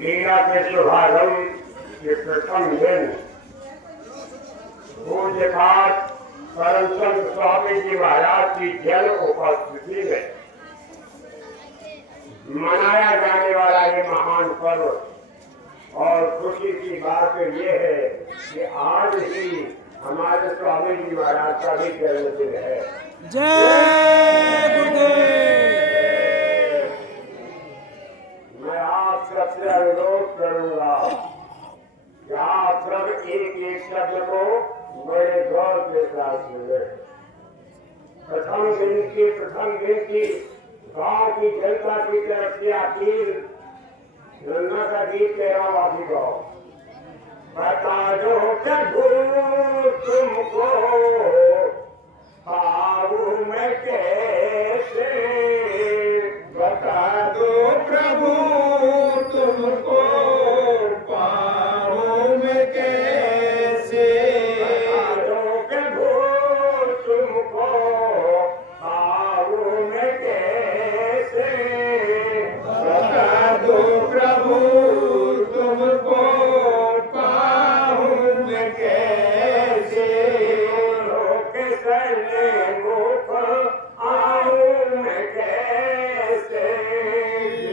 लीला के शुभारंभ के प्रथम दिन पूज्यपाठ परम संत स्वामी जी महाराज की जन उपस्थिति में मनाया जाने वाला ये महान पर्व और खुशी की बात ये है कि आज ही हमारे स्वामी जी महाराज का भी जन्मदिन है। जय गुरुदेव। मैं आप सबसे अनुरोध करूंगा कि आप सब एक एक शब्द को बड़े गौर के साथ सुने। प्रथम दिन की गांव की जनता की तरफ से अपील गन्ना का गीत कह रहा हूँ अभी गाओ। बता दो प्रभु तुमको पाऊं मैं कैसे, बता दो प्रभु तुमको पाऊं मैं कैसे, बता दो प्रभु तुमको पाऊं मैं कैसे, बता दो प्रभु तुमको पाऊं मैं कैसे, लोक सन्मुख आऊं मैं कैसे,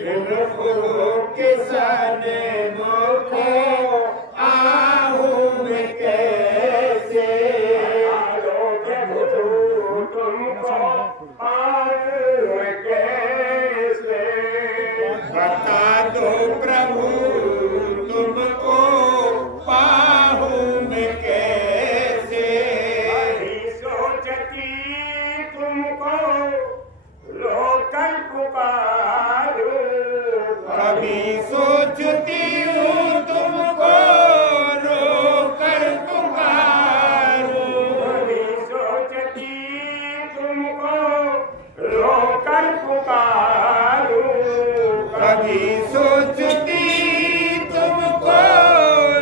लोक सन्मुख आऊं मैं कैसे, प्रभु तुमको पाऊं मैं कैसे, बता दो प्रभु तुमको पाऊं मैं कैसे, कभी सोचती तुमको लोकल पुकारूं, कभी सोचती हूँ तुमको रोकर पुकारूं, कभी सोचती तुमको रोकर पुकारूं, कभी सोचती तुमको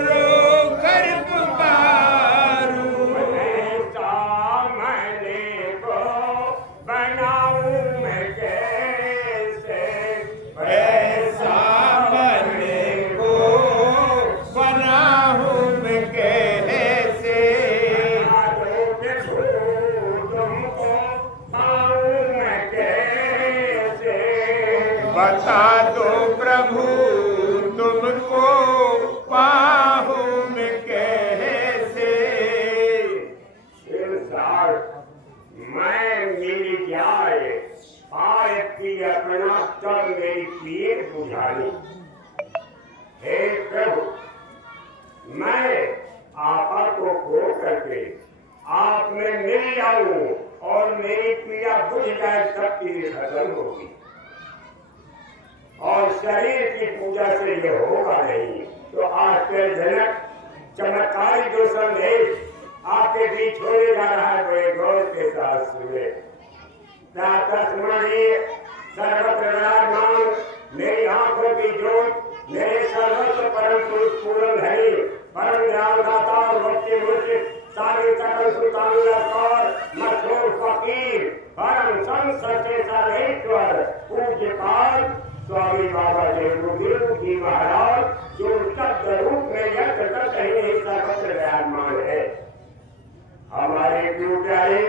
रोकर पुकारूं, ऐसा मैंने को बनाऊं मैं कैसे, ऐसा मैंने को बनाऊं मैं कैसे, तुमको पाऊं मैं कैसे, बता दो प्रभु तुमको पाऊं मैं कैसे, मैं मिल जाए आय की अपना तब मेरी पीर बुझानी, हे प्रभु मैं आपा को खो करके आप में मिल जाऊं और मेरी पीड़ा बुझ जाए तब पीर खत्म होगी, और शरीर की पूजा से ये होगा नहीं। तो आश्चर्यजनक चमत्कारी जो संदेश आपके बीच होने जा रहा है बड़े गौर के साथ सुने। सर्वत्र विराजमान मेरी आंखों की ज्योत, मेरे सर्वस्व परम पुरुष पूर्ण धनी परम ज्ञानदाता और भक्ति मुर्शिद सारी सकल सुल्तान और मशहूर फकीर परम संत सच्चे सर्वेश्वर पूज्यपाद स्वामी बाबा जयगुरुदेव जी महाराज जो शब्द रूप में यह कहीं सर्वत्र विराजमान है। हमारे गुरु प्यारे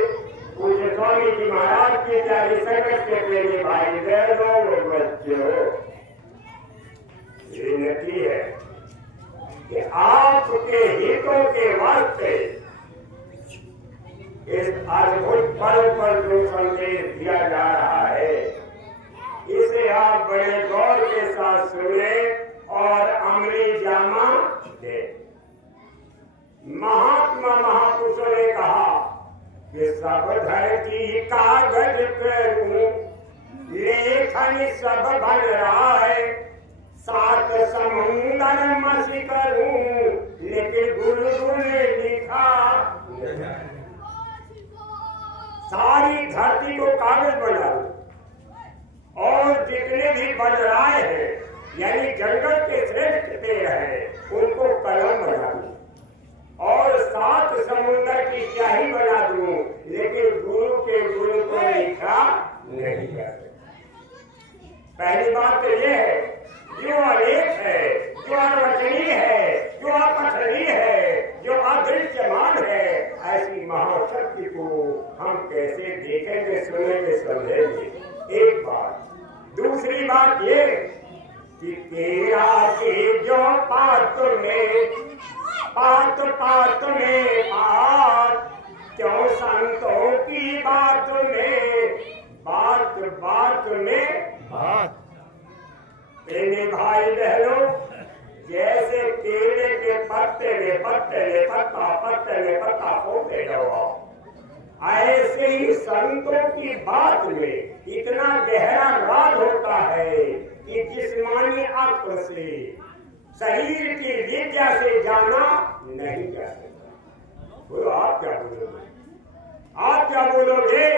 पूज्य स्वामी जी महाराज की प्यारी संगत के प्रेमी भाई बहनों और बच्चों, विनती है कि आपके हितों के वास्ते इस अद्भुत पर्व पर जो संदेश दिया जा रहा है इसे आप बड़े गौर के साथ सुने और अमली जामा दे। महात्मा महापुरुषों ने कहा कि सब धरती कागज करूं, लेखन सब बन रहा है, सात समुंदर मसी करूं, लेकिन गुरु ने लिखा सारी धरती को कागज बना दूं और जितने भी बजराए हैं यानी जंगल के श्रेष्ठ पेड़ हैं उनको कलम बना दूं और सात समुंदर की स्याही बना दूं, लेकिन गुरु के गुरु को लिखा नहीं कर। पहली बात तो ये है जो अनेक है समझेंगे। एक बात, दूसरी बात ये कि तेरा की जो पात में पात पात में बात, क्यों संतों की बात में बात बात में बात। मेरे भाई बहनों, जैसे केले के पत्ते में पत्ता पत्ते में पत्ता पोते जाओ, ऐसे ही संतों की बात में इतना गहरा राज होता है कि जिस्मानी अक्ल से, शरीर की विद्या से जाना नहीं जा सकता। बोलो आप क्या बोलोगे? आप क्या बोलोगे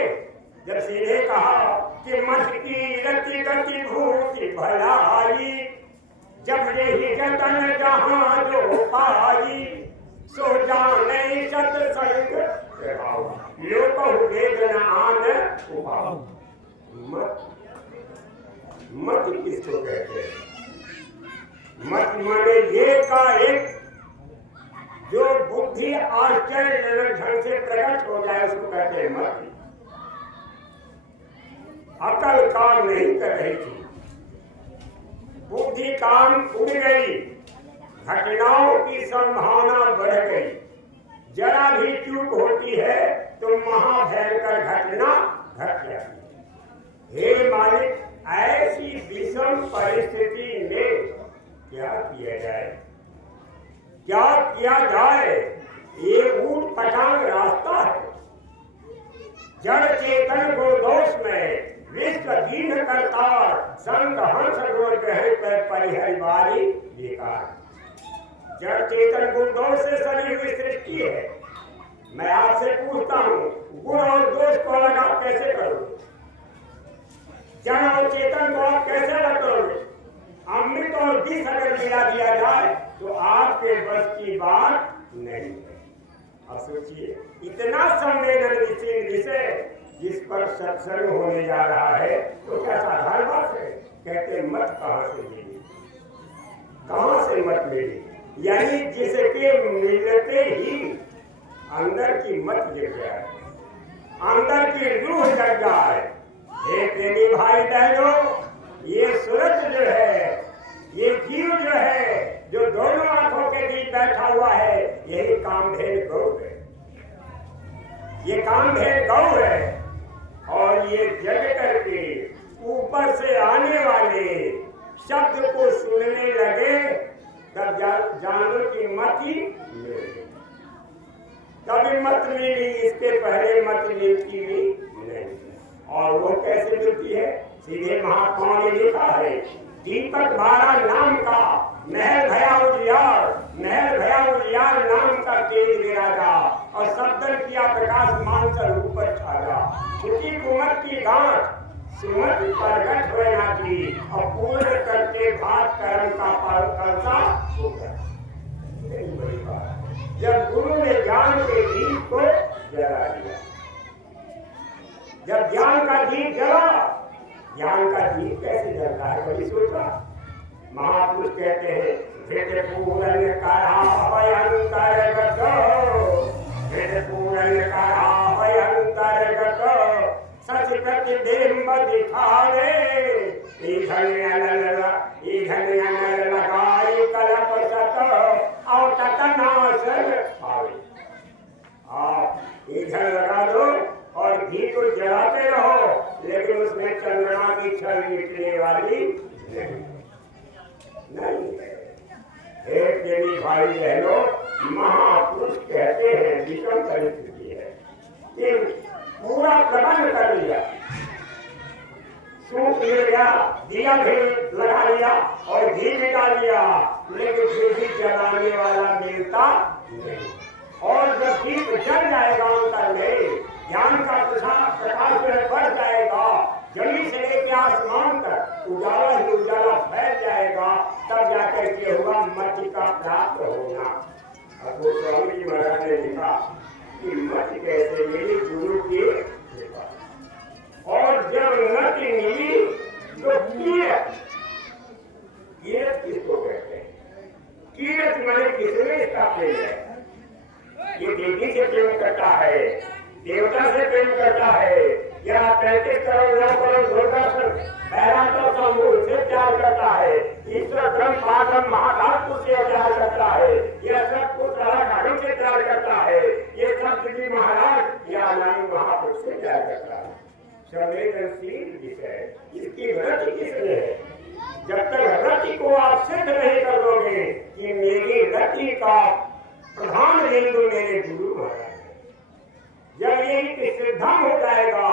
जब सीधे कहा कि मत की रति गति भूति भलाई, जब यही जतन जहां जो पाई, सो जाने सत्संग लोक वेदना आन उपाय। मत मत किसको कहते हैं? मत माने ये का एक जो बुद्धि आश्चर्यजनक ढंग से प्रकट हो जाए उसको कहते हैं मत। अकल काम नहीं कर रही थी, बुद्धि काम उड़ गई, घटनाओं की संभावना बढ़ गई। जरा भी चूक होती है तो महाभयंकर घटना घट जाती है। हे मालिक, ऐसी विषम परिस्थिति में क्या किया जाए? क्या किया जाए? ये ऊट पटांग रास्ता है। जड़ चेतन को दोष में विश्व दीन करतार, संग हंस गुण कहे पर परिहरिवारी बेकार। जड़ चेतन गुण दोष से सजी हुई सृष्टि है। मैं आपसे पूछता हूँ, गुण और दोष को अलग आप कैसे करोगे? जड़ और चेतन को आप कैसे अलग करोगे? अमृत और विष अगर मिला दिया जाए तो आपके बस की बात नहीं है। अब सोचिए, इतना संवेदनशील विषय जिस पर सत्संग होने जा रहा है तो क्या साधारण बात है? कहते मत कहाँ से मिली, कहाँ से मत मिली? यानी जिसके मिलते ही अंदर की मत गिर जाए, अंदर की रूह जग जाए। हे प्रेमी भाई बहनों, ये सूरज जो है, ये जीव जो है, जो दोनों आंखों के बीच बैठा हुआ है, यही कामधेनु गौ है। ये कामधेनु गौ है और ये जग करके ऊपर से आने वाले शब्द को सुनने लगे तब जानवर की मत ही मिलेगी। कभी मत मिली, इसके पहले मत मिलती भी नहीं। और वो कैसे मिलती है? सीधे महात्माओं ने लिखा है, दीपक बारा नाम का महल भया उजियार, महल भया उजियार नाम का तेज विराजा, और शब्दन किया प्रकाश मान कर ऊपर छाया। छुटी कुमत की गांठ सुमत प्रगट हुए ना की, और पूर्ण करके भात कर्म का कलसा हो गया। बड़ी बात, जब गुरु ने ज्ञान के दीप को जला दिया, जब ज्ञान का दीप जला, ज्ञान का दीप कैसे जलता है कभी सोचा? महापुरुष कहते हैं, भेद पूरन करा भयंतरगत, भेद पूरन करा भयंतरगत, सच प्रतिबिंब दिखावे, ईघन लगाई कलप सत, और ततनाशर पावे। आप ईघन लगा दो और घी को जलाते रहो, लेकिन उसमें चंद्रमा की छल निकलने वाली नहीं है। एक देवी भाई बहनों, महापुरुष कहते हैं विषम परिस्थिति है कि पूरा प्रबंध कर लिया, सूख मिल गया, दिया भी लगा लिया और घी भी डाल लिया, लेकिन फिर भी जलाने वाला मिलता नहीं। और जब दीप जल जाएगा अंतर में, ज्ञान का प्रकाश बढ़ जाएगा, जमीन से लेकर आसमान तक उजाला ही उजाला फैल जाएगा, तब जाकर के होगा मति का प्राप्त होना। अब वो स्वामी जी महाराज ने लिखा कि मति कैसे मिली? गुरु की कृपा। और जब मति मिली तो कीरत, कीरत किसको कहते हैं? कीरत माने किसने इसका प्रेम है? ये देवी से प्रेम करता है, देवता से प्रेम करता है, या 35 करोड़ 9 करोड़ दूरदर्शन बैरांतों का मूल से प्यार करता है। ईश्वर ब्रह्म पारम महाकाल से प्यार करता है। यह सब कुछ अलग से प्यार करता है। ये सब जी महाराज या नानी महापुरुष से प्यार करता है। संवेदनशील विषय, इसकी रति किसने है? जब तक रति को आप सिद्ध नहीं कर दोगे कि मेरी रति का प्रधान बिंदु मेरे गुरु महाराज है, जब ये सिद्धम हो जाएगा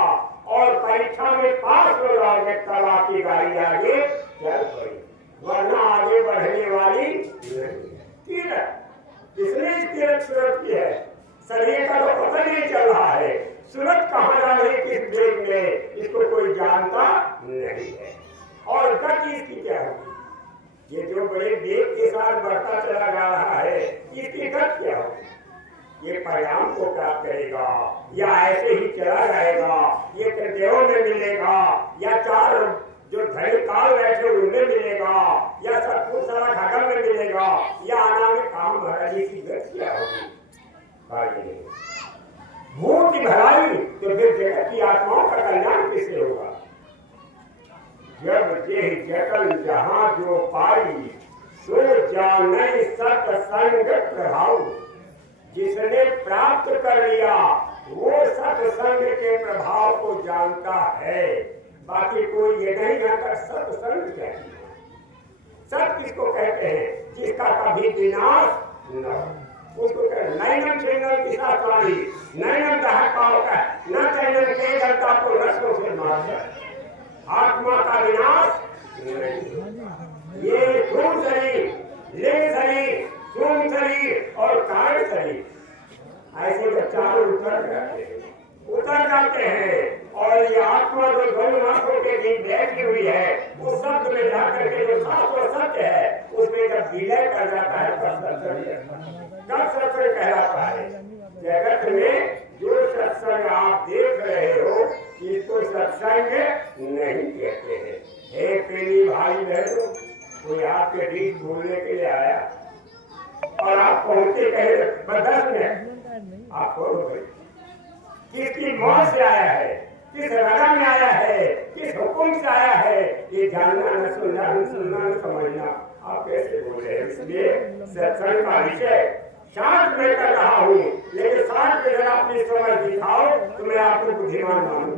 और परीक्षा में पास हो जाओगे तब आपकी गाड़ी आगे चल पड़ी, वरना आगे बढ़ने वाली तीरथ। इसलिए इस तीरथ सूरत की है। शरीर का तो पता नहीं चल रहा है, सूरत कहाँ जा रही किस वेग में, इसको कोई जानता नहीं है। और गति इसकी क्या होगी? ये जो बड़े वेग के साथ बढ़ता चला जा रहा है, इसकी गति क्या होगी? ये परिणाम को प्राप्त करेगा या ऐसे ही चला जाएगा? ये कृत्यों में मिलेगा या चार जो धड़े काल बैठे उनमें मिलेगा या सतपुर सारा घाटा में मिलेगा या आना में काम महाराज की गति क्या होगी? भूत की भलाई तो फिर जगत की आत्माओं का कल्याण किससे होगा? जब जे जटल जहां जो पाई सो जाने सत्संग प्रभाव। जिसने प्राप्त कर लिया वो सत्संग के प्रभाव को जानता है। बाकी कोई ये नहीं जानता सत्संग क्या है। सत किसको कहते हैं? जिसका कभी विनाश न हो, उसको नैनम छेनम की साथवारी, नैनम दहकाओ का न चैनम के जनता को रसों से मारता। आत्मा का विनाश नहीं। ये स्थूल शरीर, लिंग शरीर, सूक्ष्म शरीर और कारण शरीर ऐसे जब चारों उतर जाते हैं और ये आत्मा जो दोनों आंखों के बीच बैठी हुई है उस शब्द में जाकर के जो शास्त्र सत्य है उसमें जब विलय कर जाता है तब सत्संग कहलाता है। जगत में जो सत्संग आप देख रहे हो इसको सत्संग नहीं कहते हैं। हे प्रेमी भाई बहनों, कोई आपके बीच बोलने के लिए आया और आप पहुंचे कहे 10 मिनट आप किसकी मौत से आया है, किस रगा में आया है, किस हुक्म से आया है, ये जानना न सुनना न सुनना न समझना आप कैसे बोल रहे हैं। इसलिए सत्संग का विषय शांत में कर रहा हूँ, लेकिन शांत में जरा अपनी समझ दिखाओ तो मैं आपको बुद्धिमान मानूं।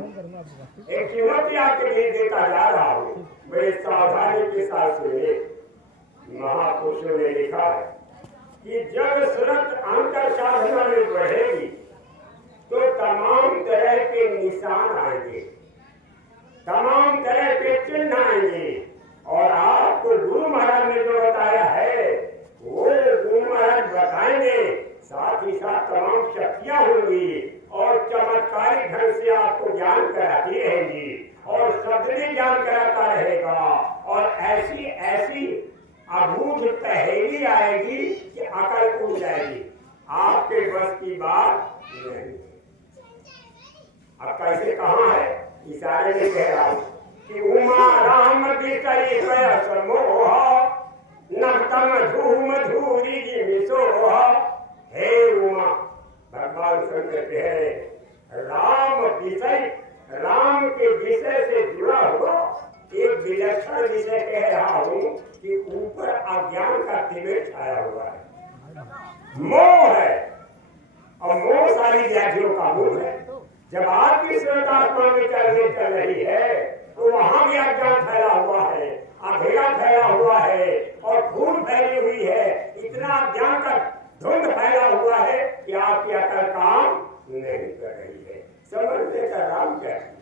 एक चुनौती आपके लिए देता जा रहा हूँ, बड़े सावधानी के साथ सुनिए। महापुरुषों ने लिखा है कि जब सूरत अंतर साधना में बढ़ेगी तो तमाम तरह के निशान आएंगे, तमाम तरह के चिन्ह आएंगे और आपको गुरु महाराज ने जो बताया है वो गुरु महाराज बताएंगे। साथ ही साथ तमाम शक्तियां होंगी और चमत्कारिक ढंग से आपको ज्ञान कराती रहेंगी और सदने ज्ञान कराता रहेगा और ऐसी ऐसी अभूत पहेली आएगी कि अकल उड़ जाएगी, आपके बस की बात नहीं। अब कैसे कहाँ है? इशारे में कह रहा हूँ कि उमा राम बिकरी मोह नतम धूम धूरी मिसोह। हे उमा, भगवान शंकर कह राम विषय, राम के विषय से जुड़ा हुआ एक विलक्षण विषय कह रहा हूँ कि ऊपर अज्ञान का तिमिर छाया हुआ है, मोह है और मोह सारी व्याधियों का मूल है। जब आपकी श्रद्धात्मा में चल रही है तो वहां भी अज्ञान फैला हुआ है, अंधेरा फैला हुआ है और धूल फैली हुई है। इतना अज्ञान का धुंध फैला हुआ है कि आपकी अकल काम नहीं कर रही है। समझने का राम क्या है?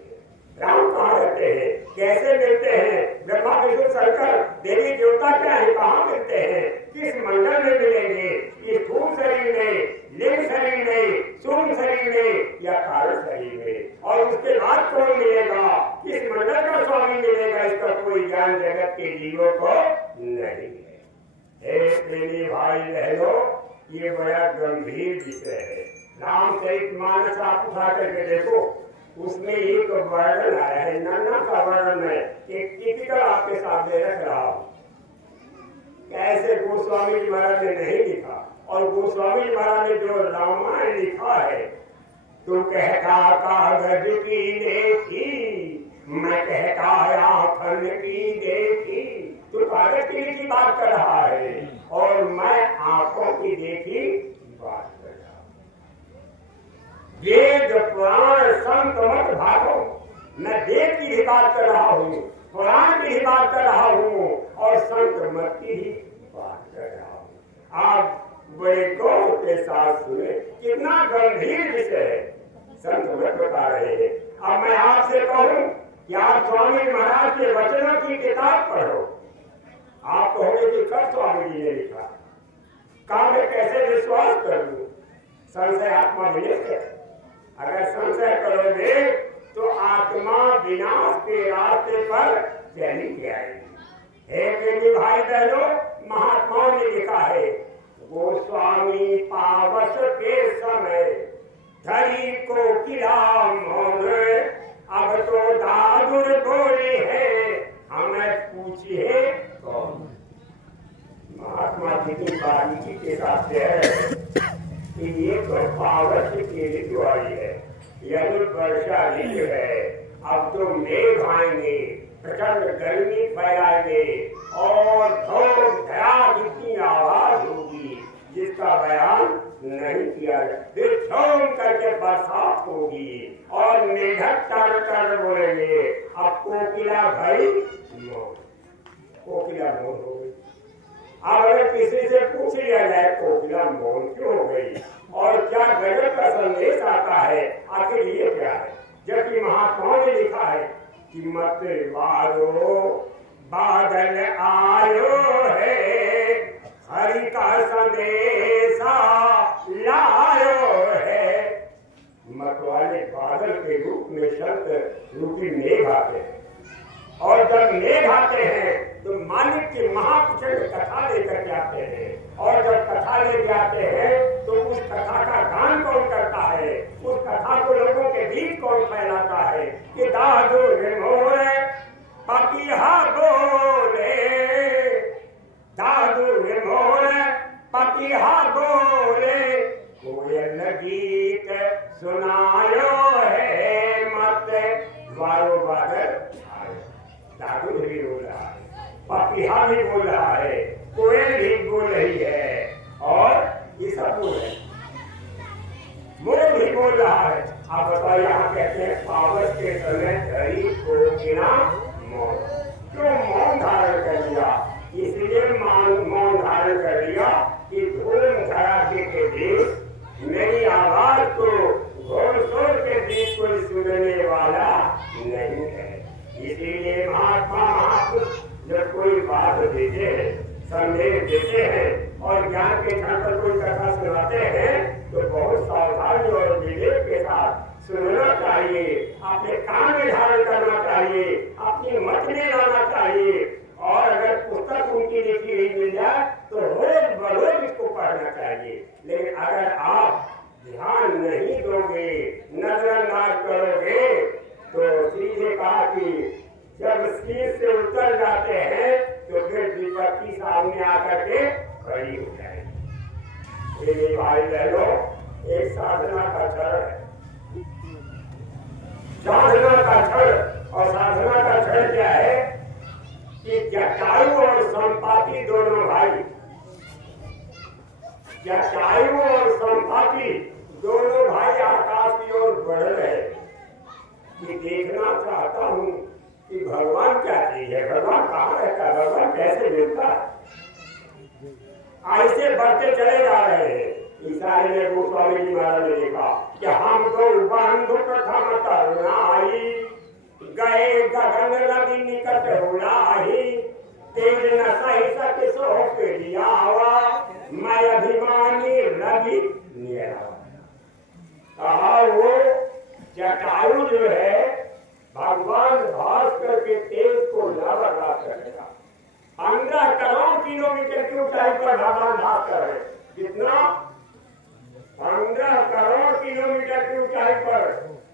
राम कहाँ रहते हैं, कैसे मिलते हैं? ब्रह्मा विष्णु शंकर देवी देवता क्या है, कहाँ मिलते हैं, किस मंडल में मिलेंगे? ये स्थूल शरीर में, लिंग शरीर में, सूक्ष्म शरीर में या कारण शरीर में? और उसके बाद कौन मिलेगा, किस मंडल का स्वामी मिलेगा, इसका कोई ज्ञान जगत के जीवों को नहीं है। हे प्रेमी भाई बहनों, ये बड़ा गंभीर विषय है। रामचरितमानस आप उठा करके देखो, उसमें एक वर्णन आया है, नन्ना का वर्णन है, एक टिपिकल आपके सामने रख रहा हूं। कैसे गोस्वामी जी महाराज ने नहीं लिखा और गोस्वामी जी महाराज ने जो रामायण लिखा है तो कहता कागज की देखी मैं वेद की भी बात कर रहा हूँ, पुराण की भी बात कर रहा हूँ और संत मत की ही बात कर रहा हूँ। आप बड़े गौर के साथ सुने, कितना गंभीर विषय है संत मत बता रहे हैं। अब मैं आपसे कहूँ कि आप स्वामी महाराज के वचनों की किताब पढ़ो। आप कहोगे कि कब स्वामी जी ने लिखा, काम में कैसे विश्वास कर लूं? संशय आत्मा विनाश है। अगर संशय करोगे तो आत्मा विनाश के रास्ते पर चली जाएगी। हे मेरे भाई बहनों, महात्माओं ने लिखा है, गोस्वामी पावस के समय धरी को किला मौन, अब तो दादुर बोले हैं हमें पूछिए कौन। महात्मा जी की बारीकी के साथ है कि ये तो पावस की ऋतु आई है, यानी वर्षा ऋतु है। अब तो मेघ आएंगे, प्रचंड गर्मी फैलाएंगे और धूम धड़ाक इतनी आवाज होगी जिसका बयान नहीं किया जाए। फिर झूम करके बरसात होगी और मेढक टर टर बोलेंगे। अब कोकिला भाई मौन, कोकिला मौन हो गई। अब अगर किसी से पूछ लिया जाए कोकिला मौन क्यों हो गई और क्या गजब का संदेश आता है, आखिर ये क्या है? जबकि महात्माओं ने लिखा है कि मत मारो बादल आयो है, हरि का संदेशा लायो है। मत वाले बादल के रूप में संत रूपी मेघ आते हैं और जब मेघ आते हैं तो मालिक की महाप्रचंड कथा लेकर के आते हैं और जब कथा लेके आते हैं तो उस कथा का गान कौन करता है, उस कथा को लोगों के बीच कौन फैलाता है कि दादू मोरे पपिहा बोले, दादू मोरे पपिहा बोले, कोयल गीत सुनायो है मत वारो बादल। दादू भी बोल रहा है, पपिहा भी बोल रहा है, कोयल भी बोल रही है और ये सब बोल रहे, मोर भी बोल रहा है। आप बताओ, यहाँ कहते हैं पावस के समय धरी कोकिला मौन। क्यों मौन धारण कर लिया? इसलिए मौन धारण कर लिया कि धूम धड़ाके के बीच मेरी आवाज को घोर शोर के बीच कोई सुनने वाला नहीं है। इसीलिए महात्मा महापुरुष जब कोई बात देते हैं, संदेश देते हैं और ज्ञान के क्षण पर कोई कथा सुनाते हैं तो बहुत सावधानी और विवेक के साथ सुनना चाहिए, अपने कान में धारण करना चाहिए, अपनी मत में लाना चाहिए और अगर पुस्तक उनकी लिखी हुई मिल जाए तो रोज बरोज इसको पढ़ना चाहिए। लेकिन अगर आप ध्यान नहीं दोगे, नजरअंदाज करोगे तो सीधे कहा कि जब सिर से उतर जाते हैं तो फिर विपत्ति सामने आकर के खड़ी हो जाएगी। ये भाई बहनों, एक साधना का क्षण है, साधना का क्षण। और साधना का क्षण क्या है कि जटायु और संपाति दोनों भाई, जटायु और संपाति दोनों भाई आकाश की ओर बढ़ रहे कि देखना चाहता हूँ कि भगवान क्या चीज है, भगवान कहाँ रहता है, भगवान कैसे मिलता है। ऐसे बढ़ते चले जा रहे हैं। ईसाई ने गोस्वामी जी महाराज ने देखा कि हम तो बंधु प्रथम तरुणाई, गए गगन रवि निकट हुलाई, तेज न सही सके सो के लिया हुआ, मैं अभिमानी रवि कहा। वो जटायु जो है भगवान भास्कर के तेज को न बर्दा करेगा। 15 करोड़ किलोमीटर की ऊंचाई पर भगवान भास्कर है। कितना? 15 करोड़ किलोमीटर की ऊंचाई पर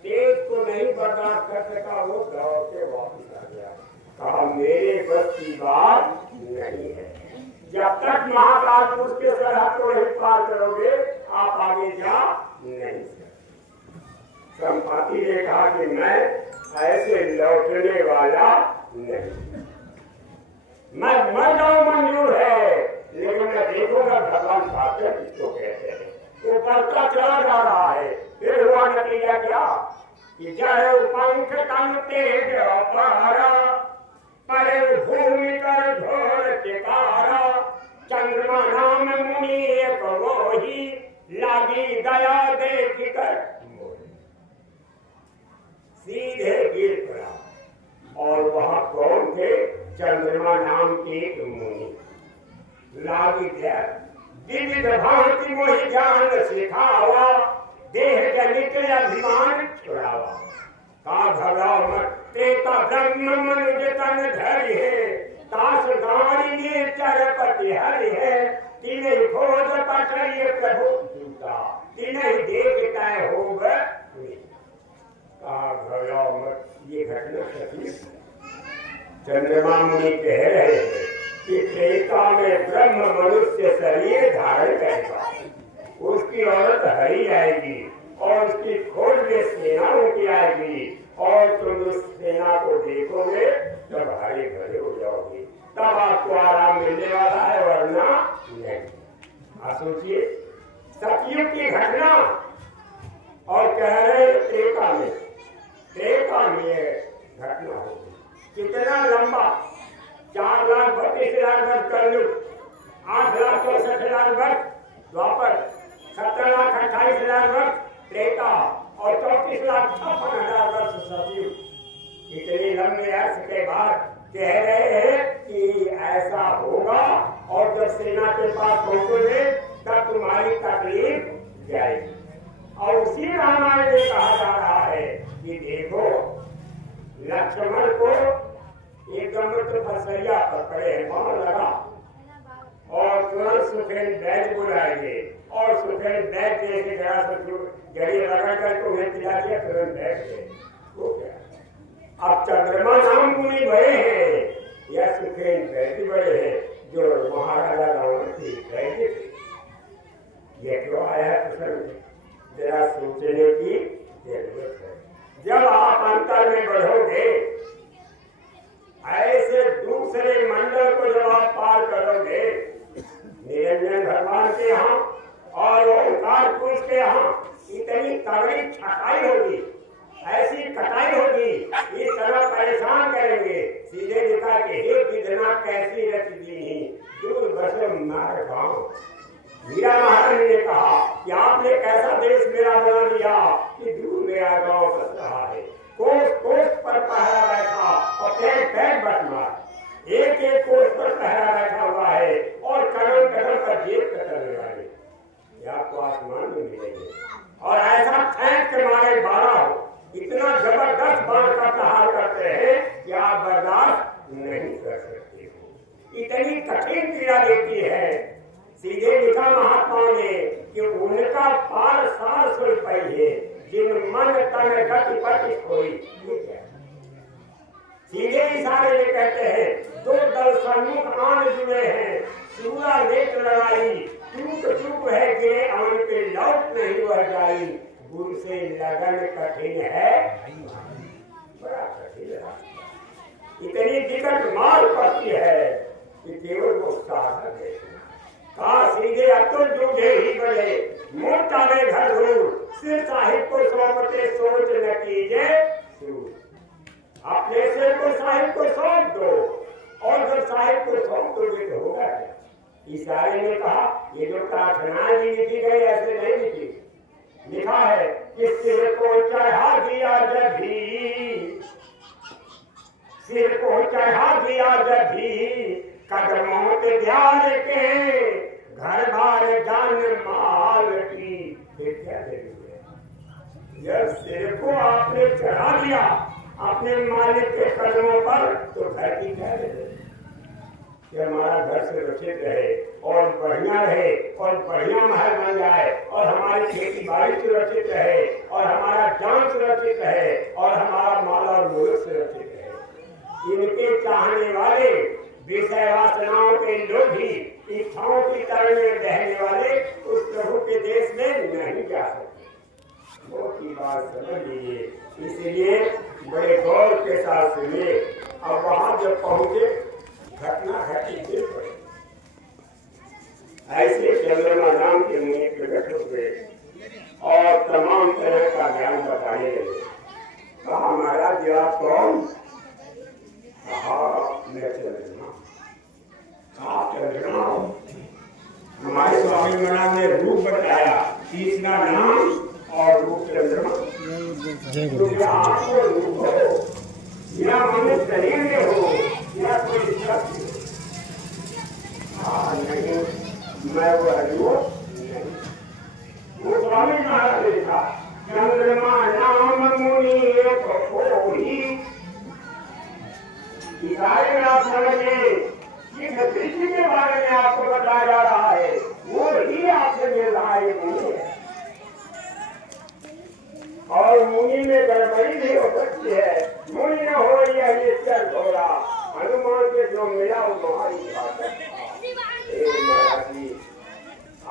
तेज को नहीं बर्दाश्त कर सका, वो दौड़ के वापस आ गया। कहा मेरे बस की बात नहीं है। जब तक महाकाल पुरुष के सरहद को नहीं पार करोगे आप आगे जा नहीं सकते। संपाति ने कहा कि मैं ऐसे लौटने वाला नहीं, मैं मर जाऊं मंजूर है, लेकिन मैं देखूंगा भगवान भास्कर किसको कहते हैं। वो बढ़ता चला जा रहा है। फिर हुआ नतीजा क्या कि जय पंख तन तेज अपारा, पर भूमि कर घोर चिकारा। चंद्रमा नाम मुनि एक वोही, लागी दया देख कर सीधे गिर पड़ा। और वहां कौन थे? चंद्रमा नाम के एक मुनि। लागी दया विविध भांति मोहि ज्ञान सिखावा, देह जनित अभिमान छुड़ावा। का घबराओ मत, तेता ब्रह्म मनुज तन धरि है, तास गारी ने चरपति हरि है। तिन्हि खोज पठरिय प्रभु दूता, तिन्हि देखता होग। का घबराओ मत, ये घटना सत्य। चंद्रमा मुनि कह रहे हैं कि त्रेता में ब्रह्म मनुष्य शरीर धारण करेगा, उसकी औरत हरी आएगी और उसकी खोज में सेना उनकी आएगी, और तुम उस सेना को देखोगे तब हरे भरे हो जाओगे, तब आपको आराम मिलने वाला है, वरना नहीं। आप सोचिए सतयुग की घटना और कह रहे त्रेता में घटना होगी। कितना लंबा, 4,32,000 वर्ष कलयुग, 8,64,000 वर्ष द्वापर, 17,28,000 वर्ष त्रेता और 34,56,000 वर्ष सतयुग। इतने लंबे अर्थ के बाद कह रहे हैं कि ऐसा होगा, और जब सेना के पास पहुंचोगे तब तुम्हारी तकलीफ जाएगी। और उसी रामायण में कहा जा रहा है कि देखो लक्ष्मण को एकदम तो फसैया पकड़े हैं, वहां लगा, और तुरंत सुखेन बैज बुलाएंगे, और सुखेन बैज जैसे जरा सा जड़िए लगा कर उन्हें पिला दिया, तुरंत बैठ गए। वो क्या, अब चंद्रमा नाम मुनि बड़े हैं या सुखेन बैज बड़े हैं, जो महाराजा रावण की बैठे थे। ये क्यों आया प्रसंग, जरा सोचने की जरूरत है। जब आप अंतर में बढ़ोगे, ऐसे दूसरे मंडल को जब आप पार करोगे, निरंजन भगवान के यहाँ और ओंकार पुरुष के यहाँ इतनी तगड़ी छटाई होगी, ऐसी कटाई होगी, इस तरह परेशान करेंगे। सीधे लिखा कि हे विधना कैसी रच दी, दूर बसो मार गाँव। मीरा महारानी ने कहा कि आपने कैसा देश मेरा बना दिया कि दूर मेरा गांव बस रहा है। कोस कोस पर पहरा बैठा और पैर पैर बट मार, एक एक कोस पर पहरा बैठा हुआ है, और कदम कदम पर जेब कतरने वाले। ये आपको आसमान में मिलेंगे, और ऐसा फेंक के मारे 12 हो, इतना जबरदस्त बाण का प्रहार करते हैं कि आप बर्दाश्त नहीं कर सकते हो, इतनी कठिन पीड़ा देती है। सीधे लिखा महात्माओं ने कि उनका पार 400 रुपये, जिन मन तन गति पति खोई। सीधे इशारे में कहते हैं, दो दल सम्मुख आन जुड़े हैं, सूरा लेट लड़ाई, टूक टूक है गिरे आन पे लौट नहीं वह जाई। गुरु से लगन कठिन है, बड़ा कठिन है, इतनी विकट मार पड़ती है कि केवल वो साधक है। कहा सीधे अतुल जूझे ही बड़े, मुंह टाले घर दूर, सिर साहिब को सौंपते सोच न कीजिए सूर। अपने सिर को साहिब को सौंप दो, और जब साहिब को सौंप दोगे तो होगा क्या? इशारे ने कहा, ये जो प्रार्थनाएं भी लिखी गई ऐसे नहीं लिखी, लिखा है कि सिर को चढ़ा दिया जब भी, सिर को चढ़ा दिया जब भी, कदमों के ध्यान के घर बार जान माल की। क्या जरूरी है, जब सिर को आपने चढ़ा दिया अपने मालिक के कदमों पर, तो घर की क्या जरूरत है कि हमारा घर सुरक्षित रहे और बढ़िया रहे, और बढ़िया महल बन जाए, और हमारी खेती बाड़ी सुरक्षित रहे, और हमारा जान सुरक्षित रहे, और हमारा माल और मुल्क सुरक्षित रहे। इनके चाहने वाले, विषय वासनाओं के लोभी, इच्छाओं की तरह में बहने वाले उस प्रभु के देश में नहीं जा सकते। वो की बात समझ लीजिए, इसलिए बड़े गौर के साथ सुनिए। अब वहां जब पहुंचे, घटना घटी फिर पड़ी। ऐसे चंद्रमा नाम के मुनि प्रकट हुए और तमाम तरह का ज्ञान बताने लगे। कहा महाराज जी आप कौन? कहा मैं चंद्रमा। कहा चंद्रमा हमारे स्वामी महाराज ने रूप बताया, तीसरा नाम और रूप चंद्रमा। तो क्या आपको रूप हो या मनुष्य शरीर में हो या कोई शक्ति? नहीं, मैं वो रूप नहीं। वो स्वामी महाराज ने कहा चंद्रमा नाम मुनि एक होही। इकाई में आप समझिए कि दृष्टि के बारे में आपको बताया जा रहा है, वो ही आपसे मिल रहा है मुनि है। और मुनि में गड़बड़ी भी हो सकती है, मुनि न हो यह निश्चय हो रहा, हनुमान के जो मिला वो महान बात है। महाराज जी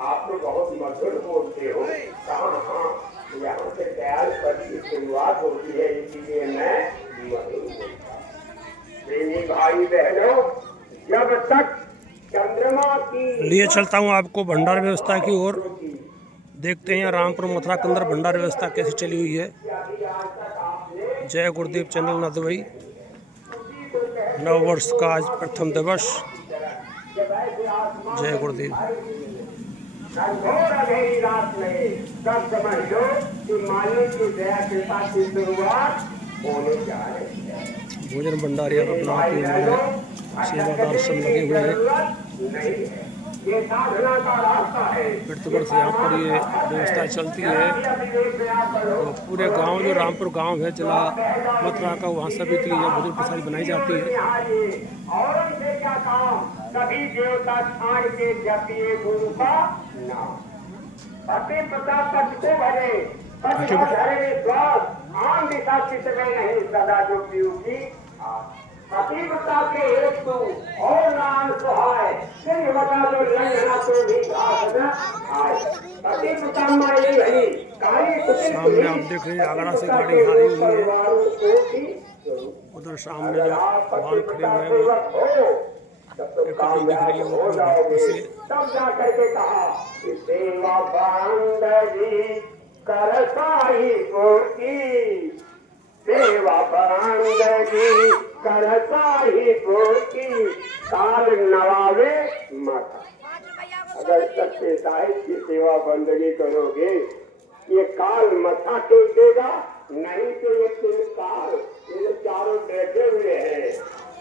आप तो बहुत मधुर बोलते हो। कहा हाँ यहाँ से दयाल पद की शुरुआत होती है, इसीलिए मैं मधुर बोलता हूँ। प्रेमी भाई बहनों, जब तक चंद्रमा की लिए चलता हूँ आपको भंडार व्यवस्था की ओर। देखते हैं रामपुर मथुरा के अंदर भंडार व्यवस्था कैसे चली हुई है। जय गुरुदेव चैनल नदवई, नव वर्ष का आज प्रथम दिवस। जय गुरुदेव। रात में तब समझ लो कि मालिक की दया कृपा की शुरुआत होने जा रही है। भोजन भंडारी अपना सेवादार सब लगे हुए हैं। ये साधना का रास्ता है। प्रतिवर्ष यहाँ पर ये व्यवस्था चलती है। तो पूरे गांव जो रामपुर गांव है जिला मथुरा का, वहाँ सभी के लिए यह भोजन प्रसादी बनाई जाती है। और उनसे क्या काम, सभी देवता छाड़ के जपिए गुरु का नाम। पति प्रताप पद को भरे, पति धरे विश्वास, आम दिशा चित्त में नहीं सदा जो पीऊ की पतिव्रता के हेतु और नाम सुहाय, सिंह बता दो लंघना तो भी घास न आए। पतिव्रता माई रही काली सामने आप देख रहे हैं आगरा से गाड़ी आ रही हुई है। उधर सामने जो वाहन खड़े हुए हैं एक गाड़ी दिख रही है वो तब जा करके कहा कि सेवा बांधवी कर साई कोई, सेवा बांधवी करता ही कोई काल नवावे माता। अगर सच्चे साहिब की सेवा बंदगी करोगे ये काल मथा टेक देगा, नहीं तो ये तीन काल ये चारों बैठे हुए हैं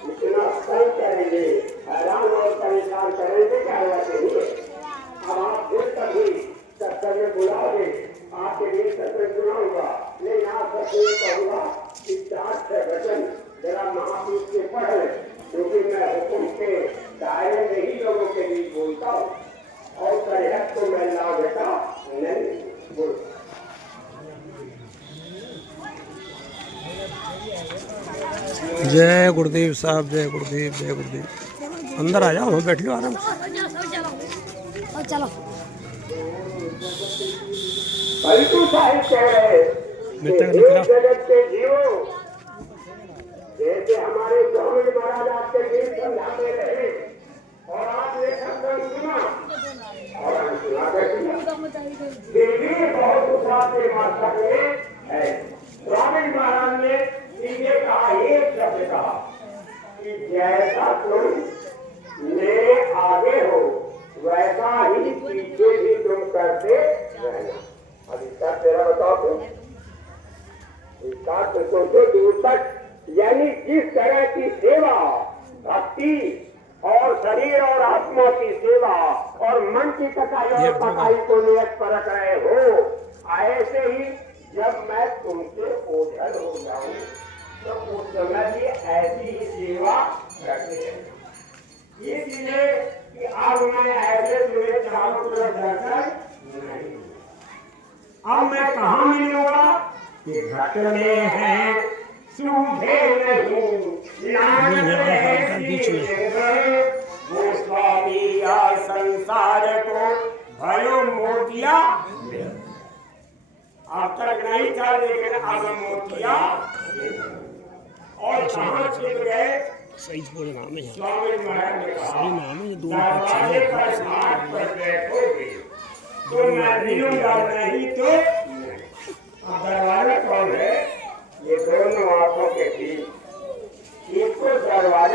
इतना तंग करेंगे, हैरान और परेशान करेंगे, क्या बात नहीं है। अब आप फिर कभी सत्संग में बुलाओगे, आपके लिए सत्संग सुनाऊंगा, लेकिन आप सत्संग कहूंगा कि 4-6 वचन जरा महापुरुष के पढ़ ले, क्योंकि मैं हुक्म के दायरे में ही लोगों के लिए बोलता हूँ और शरीयत को मैं ना बेटा नहीं बोलता। जय गुरुदेव साहब, जय गुरुदेव, जय गुरुदेव। अंदर आ जाओ, बैठ लो आराम से। चलो बल्कि साहिब कह रहे जगत के जीवो, जैसे हमारे स्वामी महाराज आपके लिए समझाते रहे और आपने सत्संग सुना और हम सुना फिर भी बहुत उत्साह से माता है। स्वामी महाराज ने सीधे कहा, एक शब्द कहा कि जैसा तुम मेरे आगे हो वैसा ही पीछे भी तुम करते रहना। अब इसका तेरा बताओ तुम, इसका तो सोचो दूर तक, यानी जिस तरह की सेवा भक्ति और शरीर और आत्मा की सेवा और मन की कटाई और पकाई को नियत परख रहे हो, ऐसे ही जब मैं तुमसे ओझल हो जाऊं तो उस समय भी ऐसी ही सेवा करते रहना। इसलिए कि अब मैं ऐसे तुम्हें चारों तरफ दर्शन नहीं, अब मैं कहाँ मिलूंगा कि घट में है सूझे नहीं वो स्वामी या संसार को भयो मोतिया। अब तक नहीं था लेकिन अब मोतिया और कहाँ छिप गए। सही बोले नाम है, स्वामी महाराज ने कहा सही नाम है। दरवाजे पर घाट पर बैठोगे तो मैं मिलूंगा, नहीं तो अब दरवाजा कौन है? ये दोनों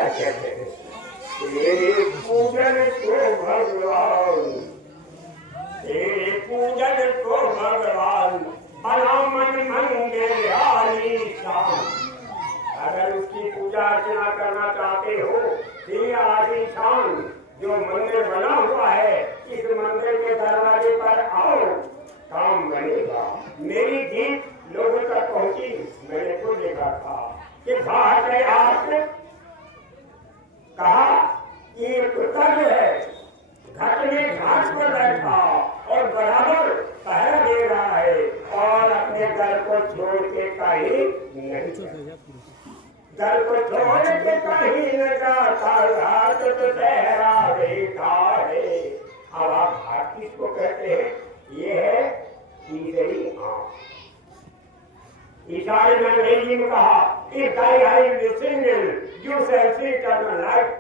अच्छा तेरे पूजन को भगवान, तेरे पूजन को भगवान बना मन मंदिर आलीशान। अगर उसकी पूजा अर्चना करना चाहते हो तो ये आलीशान जो मंदिर बना हुआ है, इस मंदिर के दरवाजे पर आओ, काम बनेगा। मेरी जीत लोगों तक पहुंची, मैंने तो देखा था कि घाट है आप कहा कि एक तर्ज है, घाट में घाट पर बैठा और बराबर पहरा दे रहा है और अपने घर को छोड़ के कहीं नहीं, घर को छोड़ के कहीं न जाता, घाट तो पहरा देता है। अब आप घाट किसको कहते हैं? ये है तीसरी आंख। ईसाई ने अंग्रेजी में कहा if thy eye is single, you shall see eternal life।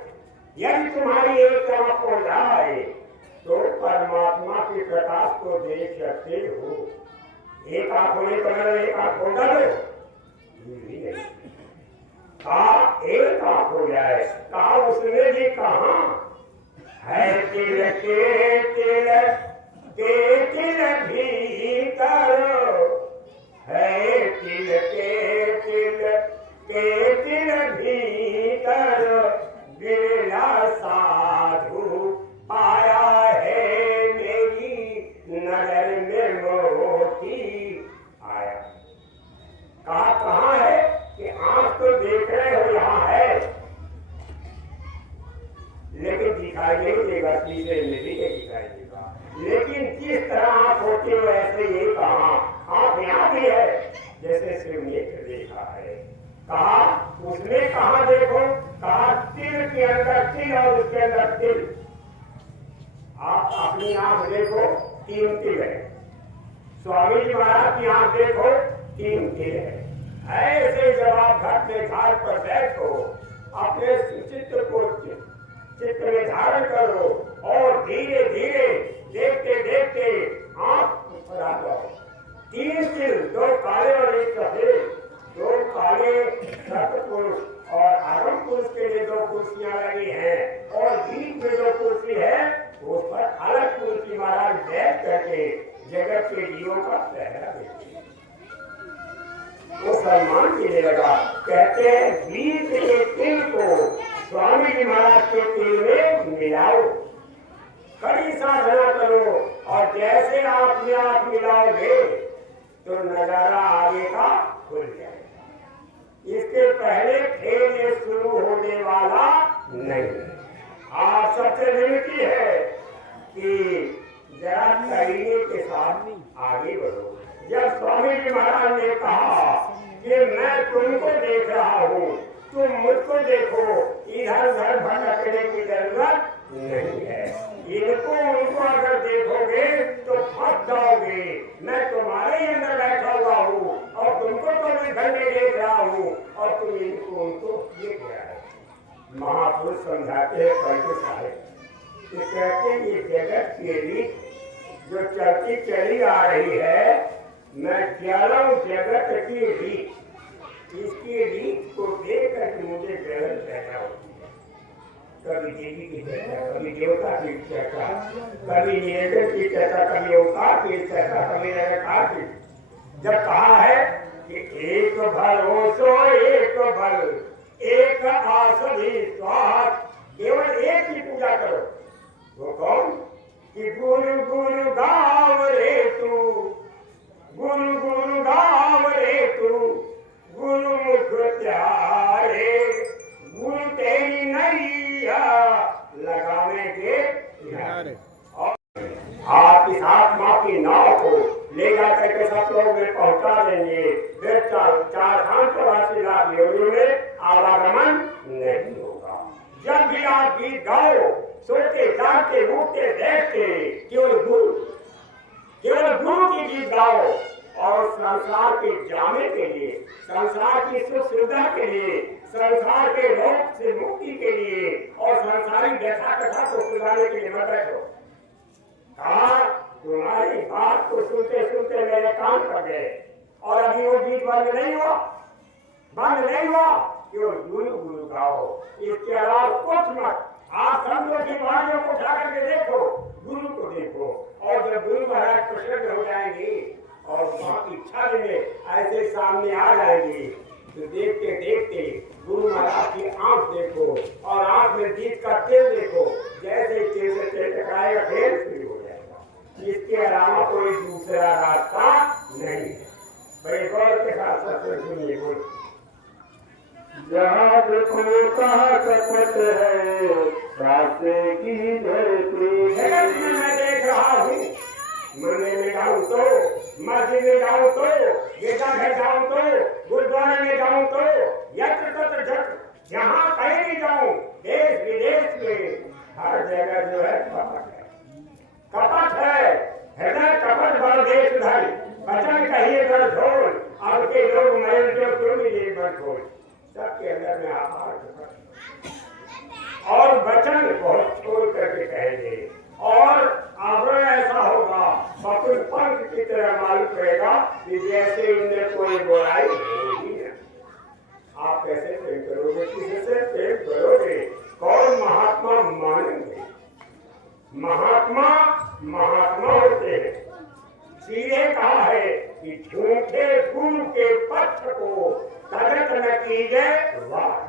यदि तुम्हारी एक आंख हो जाए तो परमात्मा के प्रकाश को देख सकते हो। एक आंख होने पर एक आंख हो जाए, कहा एक आंख हो जाए, कहा उसने भी कहा है तिल के तिल भीतर, है तिल के तिल भीतर, बिरला साधु पाया है मेरी नजर में मोती आया। कहा कहाँ है कि आंख तो देख रहे हो यहाँ है, लेकिन दिखाई नहीं देगा, सीधे में भी नहीं दिखाई देगा। लेकिन किस तरह आंख होती है वैसे ये कहा आंख यहाँ भी है, जैसे शिव ने देखा है। कहा उसमें कहा देखो, कहा तिल के अंदर तिल और उसके अंदर तिल। आप अपनी आंख देखो, 3 तिल है। स्वामी जी महाराज की आंख देखो, 3 तिल है। ऐसे जब आप घर में घाट पर बैठो, अपने चित्त में धारण करो और धीरे धीरे देखते देखते आंख पर आ जाओ। 3 तिल, 2 काले और 1 सफेद, 2 काले सतपुरुष और आगम पुरुष के लिए 2 कुर्सियां लगी हैं और बीच में 2 कुर्सी है, उस पर अलग कुर्सी महाराज बैठ करके जगत के जीवों का पहरा देते हैं। वो सम्मान के लिए लगा। कहते हैं बीच के तिल को स्वामी जी महाराज के तिल में मिलाओ, कड़ी साधना करो और जैसे आप में आप मिलाओगे तो नजारा आगे का खुल जाएगा। इसके पहले खेल ये शुरू होने वाला नहीं। आप सबसे विनती है कि जरा करीने के साथ आगे बढ़ो। जब स्वामी जी महाराज ने कहा कि मैं तुमको देख रहा हूँ, तुम मुझको देखो, इधर उधर भटकने की जरूरत नहीं है। इनको उनको अगर देखोगे तो फंस जाओगे। मैं तुम्हारे अंदर बैठा हुआ हूँ और तुमको तो मैं घर में देख रहा हूँ और तुम इनको उनको देख रहा है। महापुरुष समझाते हैं पंडित साहब, कहते हैं ये जगत की रीत जो चलती चली आ रही है, मैं जलम जगत की रीत, इसकी रीत को देख कर मुझे जलन पैदा होती है। कभी देवी की चर्चा, कभी देवता की चर्चा, कभी निवेदन की चर्चा, कभी ओंकार की चर्चा, कभी निराकार की। जब कहा है कि एक भल हो सो एक भल, एक आसवी स्वाहा, केवल एक की पूजा करो। वो कौन? कि गुरु गुरु गाव रे तू, गुरु गुरु गाव रे तू, गुरु मुख प्यारे, गुरु तेरी नैया लगाने के किनारे। आप इस आत्मा की नाव को ले जा करके सब लोग में पहुंचा देंगे। फिर 4 लाख योनियों में आवागमन नहीं होगा। जब भी आप गीत गाओ, सोते जागते उठते बैठते, केवल गुरु की गीत गाओ और संसार के जाने के लिए, संसार की सुख सुविधा के लिए, संसार के रोग से मुक्ति के लिए और संसारिक व्यथा कथा को सुधारने के लिए मत बैठो। कहा तुम्हारी बात को सुनते सुनते मेरे कान पड़ गए और अभी वो गीत बंद नहीं हुआ, केवल गुरु गुरु गाओ, इसके अलावा कुछ मत। आप संतों की वाणियों को उठा करके देखो, गुरु को देखो, और जब गुरु महाराज प्रसन्न हो जाएंगे और मां की छवि में ऐसे सामने आ जाएंगे, तो देखते देखते गुरु महाराज की आंख देखो और आंख में दीप का तेल देखो, जैसे तेल से तेल टकराएगा फिर शुरू हो जाएगा। इसके अलावा कोई दूसरा रास्ता नहीं है। बड़े गौर के साथ सत्संग सुनिए। बोल जहाँ देखो कहाँ कपट है, रास्ते की धरती जगत में मैं देख रहा हूँ, मंदिर में जाऊँ तो, मस्जिद में जाऊँ तो, गिरजाघर जाऊँ तो, गुरुद्वारे में जाऊँ तो, यत्र तत्र जट जहाँ कहीं भी जाऊँ, देश विदेश में हर जगह जो है कपट है, कपट है। हृदय कपट बड़ देश धरी, वचन कहिए बड़ ढोल, अब के लोग महल जो क्यों नहीं बड़ ढोल, सबके अंदर में आभार कपट और वचन बहुत छोड़ करके कहेंगे। और अब ऐसा होगा बकुल पंख की तरह मालूम पड़ेगा कि जैसे इनमें कोई बुराई नहीं है। आप कैसे प्रेम करोगे, किसी से प्रेम करोगे, कौन महात्मा मानेंगे? महात्मा महात्मा होते हैं। सीधे कहा है कि झूठे गुरु के पक्ष को तगत न कीजिए वार।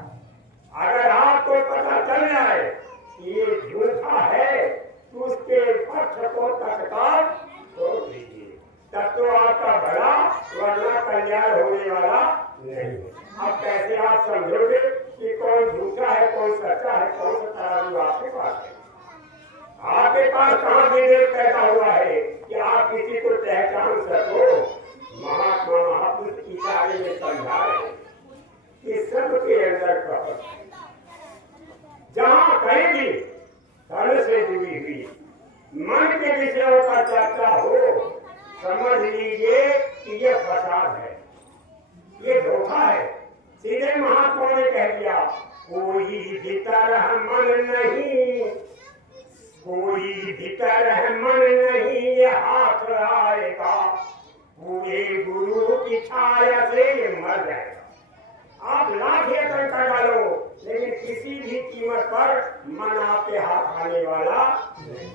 अगर आपको पता चल जाए कि ये झूठा है तो उसके पक्ष को तत्काल छोड़ दीजिए, तब तो आपका भला वरना कल्याण होने वाला नहीं। अब कैसे आप समझोगे कि कौन झूठा है कौन सच्चा है, कौन सा तराजू आपके पास है? आपके पास कहाँ विवेक पैदा हुआ है कि आप किसी को पहचान सको? महात्मा महापुरुष इशारे में समझा रहे कि सबके अंदर कपट है। जहाँ कहीं भी तन से जुड़ी हुई मन के विषयों का चर्चा हो, समझ लीजिए कि ये फसाद है, ये धोखा है। सीधे महात्मा ने कह दिया, कोई भीतर मन नहीं, कोई भीतर मन नहीं, ये हाथ आएगा, पूरे गुरु की छाया से ये मर जाएगा। आप लाख यत्न कर डालो, लेकिन किसी भी कीमत पर मन आपके हाथ आने वाला नहीं।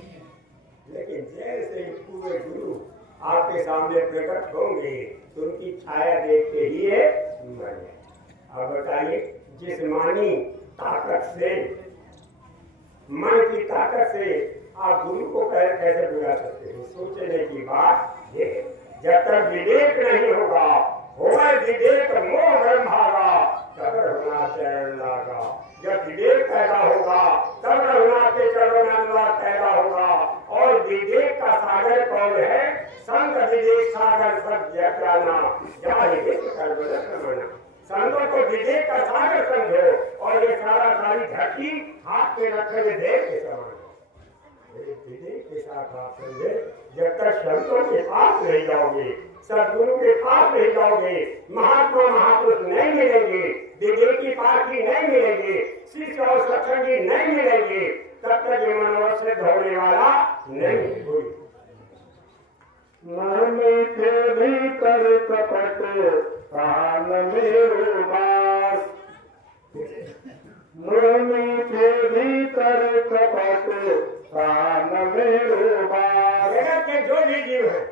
लेकिन जैसे पूरे गुरु आपके सामने प्रकट होंगे तो उनकी छाया देख के ही मर जाए। अब बताइए, जिस्मानी ताकत से, मन की ताकत से आप गुरु को कैसे बुला सकते हैं? सोचने की बात ये है। जब तक विवेक नहीं होगा, होगा विवेक मोह ब्रह्मागा, तब रघुनाथ चरण लागा। जब विवेक पैदा होगा तब रघुनाथ के चरणों में अनुराग पैदा होगा। और विवेक का सागर कौन है? संत विवेक सागर सब जाना, जहाँ विवेक कर बना। संतों को विवेक का सागर समझो, और ये सारी धरती हाथ में रखे हुए देव के समान है। विवेक के साथ आप समझे, जब तक संतों के पास नहीं जाओगे, सदगुरु के पास नहीं जाओगे, महात्मा महापुरुष नहीं मिलेंगे, विवेकी पार्थी नहीं मिलेंगे, शिष्य और सत्संगी नहीं मिलेंगे, तब तक ये मनोरथ से दौड़ने वाला नहीं हुई। मन के भीतर कपट, कान में उदास, मन के भीतर कपट, कान में उदास। जगत के जो भी जीव है,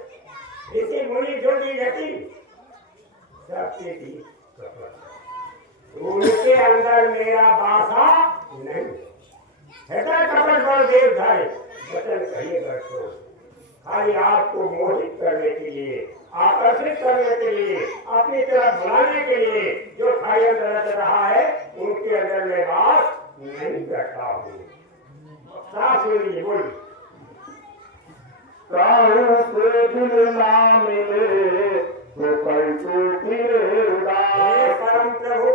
ऋषि मुनि जो भी व्यक्ति, सबके भी कपट, उनके अंदर मेरा बासा नहीं। हृदय कपट बड़ देव धारे, वचन कहिए बरसो, खाली आपको मोहित करने के लिए, आकर्षित करने के लिए, अपनी तरफ बुलाने के लिए जो खाया रच रहा है, उनके अंदर में बास नहीं बैठा हूँ। साफ सुनिए, बोलिए। काहू से दिल ना मिले तो कैसे फिरे उदास। हे परम प्रभु,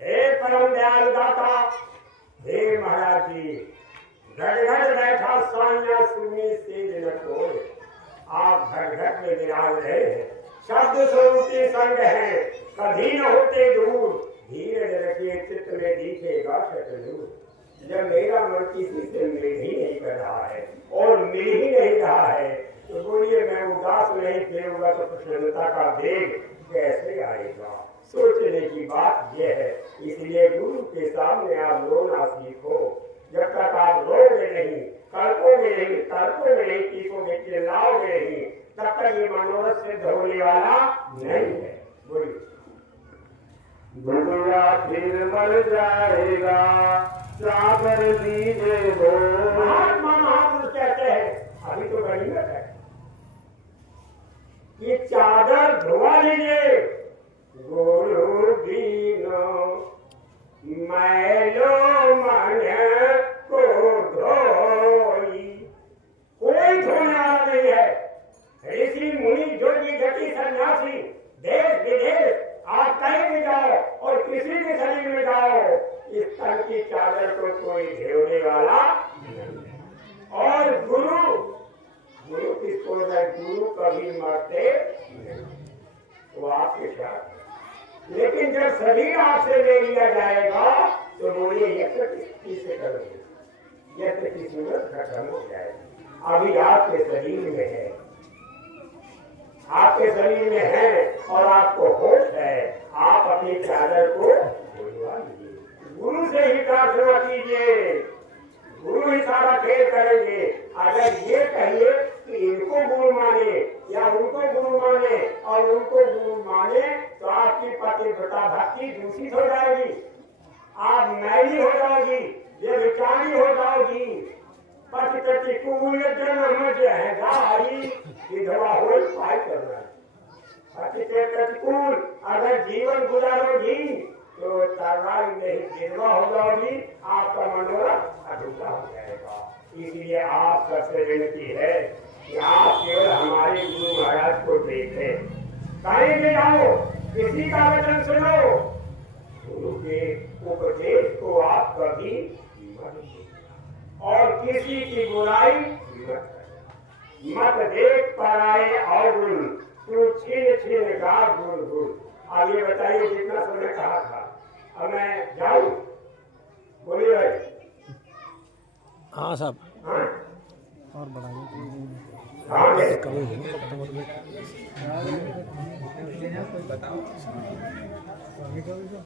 हे परम दयालु दाता, हे महाराज जी, घर घर बैठा साइया सुनी से न कोई। आप घर घर में विराज रहे हैं, शब्द स्वरूपी संग है, कभी न होते दूर, धीरे रखिए चित्त में दिखेगा शतनूर। जब मेरा मन किसी से मिल ही नहीं कर रहा है और मिल ही नहीं रहा है, तो बोलिए मैं उदास नहीं फिरूंगा तो प्रसन्नता का वेग कैसे आएगा? सोचने की बात यह है। इसलिए गुरु के सामने आप रोना सीखो। जब तक आप रोगे नहीं, कल्पोगे नहीं, तर्कोगे नहीं, चीखोगे, चिल्लाओगे नहीं, तब तक ये मनोरथ सिद्ध होने वाला नहीं है। बोलिए। दुनिया फिर मर जाएगा, चादर दीजिए वो। महात्मा महापुरुष कहते हैं, अभी तो गनीमत है, ये चादर धोवा लीजिए। गुरु दीनो मैलो मन को धोई। कोई धोने वाला नहीं है। ऋषि मुनि जोगी जति सन्यासी देश विदेश आप कहीं भी जाओ और किसी भी शरीर में जाओ, इस तन की चादर को कोई धोने वाला नहीं है। और गुरु किसको है? गुरु कभी मरते नहीं, वो आपके साथ। लेकिन जब शरीर आपसे ले लिया जाएगा तो बोलिए यत्र किससे करोगे? यत्र की सूरत खत्म हो जाएगी। अभी आपके शरीर में है, आपके शरीर में है और आपको होश है। आप अपनी चादर को धुलवा लीजिए। गुरु से ही प्रार्थना कीजिए, गुरु ही सारा खेल करेंगे। अगर ये कहिए कि इनको गुरु माने या उनको गुरु माने और उनको गुरु माने, तो आपकी पतिव्रता भक्ति दूषित हो जाएगी, आप मैली हो जाओगी, ये विचारी हो जाओगी। पति प्रतिकूल जन्म जहदाई विधवा हो पाई करना। पति के प्रतिकूल अगर जीवन गुजारोगी तो तलवार में विधवा हो जाओगी, आपका मनोरथ अधूरा हो जाएगा। इसलिए आप सबसे विनती है कि आप केवल हमारे गुरु महाराज को देखें। कहीं भी जाओ, किसी का वचन सुनो, गुरु के उपदेश को आप कभी मत देना और किसी की बुराई मत देख पराए और गुण, तू छीन छीन गा गुण गुण। अब ये बताइए, जितना समय कहा था, अब मैं जाऊं? बोलिए भाई। हाँ साहब, हाँ? और बढ़ाइए। हाँ, कमी है।